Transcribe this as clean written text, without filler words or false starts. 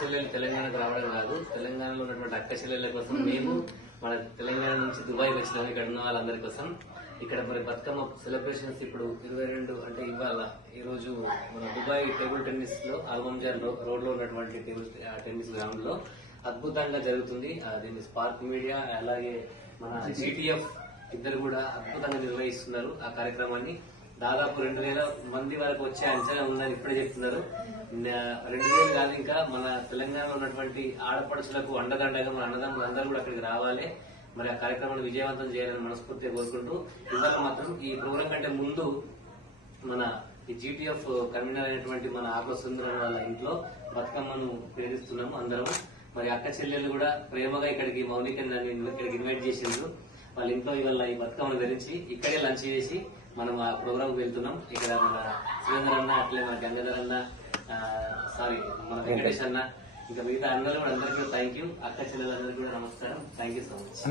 చెల్లెలు తెలంగాణకు రావడం కాదు, తెలంగాణలో ఉన్నటువంటి అక్క చెల్లెల కోసం మేము మన తెలంగాణ నుంచి దుబాయ్ వచ్చినాము. ఇక్కడ ఉన్న వాళ్ళందరి కోసం ఇక్కడ మరి బతుకమ్మ సెలబ్రేషన్స్ ఇప్పుడు 22 అంటే ఇవాళ ఈ రోజు మన దుబాయ్ టేబుల్ టెన్నిస్ లో ఆల్మంజార్ రోడ్ లో ఉన్నటువంటి టేబుల్ టెన్నిస్ గ్రౌండ్ లో అద్భుతంగా జరుగుతుంది. దీన్ని స్పార్క్ మీడియా అలాగే మన జీటీఎఫ్ ఇద్దరు కూడా అద్భుతంగా నిర్వహిస్తున్నారు ఆ కార్యక్రమాన్ని. దాదాపు 2000 మంది వరకు వచ్చే అంచనా ఉందని ఇప్పుడే చెప్తున్నారు. 2000 కాదు, ఇంకా మన తెలంగాణలో ఉన్నటువంటి ఆడపడుచులకు అండదండగా మన అన్నదమ్ములు అందరూ కూడా అక్కడికి రావాలి. మరి ఆ కార్యక్రమాన్ని విజయవంతం చేయాలని మనస్ఫూర్తిగా కోరుకుంటూ ఇవాళ మాత్రం ఈ ప్రోగ్రాం కంటే ముందు మన ఈ జీటీఎఫ్ కన్వీనర్ అయినటువంటి మన ఆకుల సుందరం వాళ్ళ ఇంట్లో బతుకమ్మను ప్రేరిస్తున్నాము అందరం. మరి అక్క చెల్లెళ్ళు కూడా ప్రేమగా ఇక్కడికి మౌనిక ఇక్కడికి ఇన్వైట్ చేసిండ్రు. వాళ్ళ ఇంట్లో ఇవాళ ఈ బతుకమ్మను ధరించి ఇక్కడే లంచ్ చేసి మనం ఆ ప్రోగ్రామ్ వెళ్తున్నాం. ఇక్కడ మన సురేందర్ అన్న, అట్లే మన గంగాధర్ అన్న, మన వెంకటేష్ అన్న, ఇంకా మిగతా అందరూ కూడా అందరికీ థ్యాంక్ యూ. అక్క చెల్లెలందరికీ కూడా నమస్కారం. Thank you so much.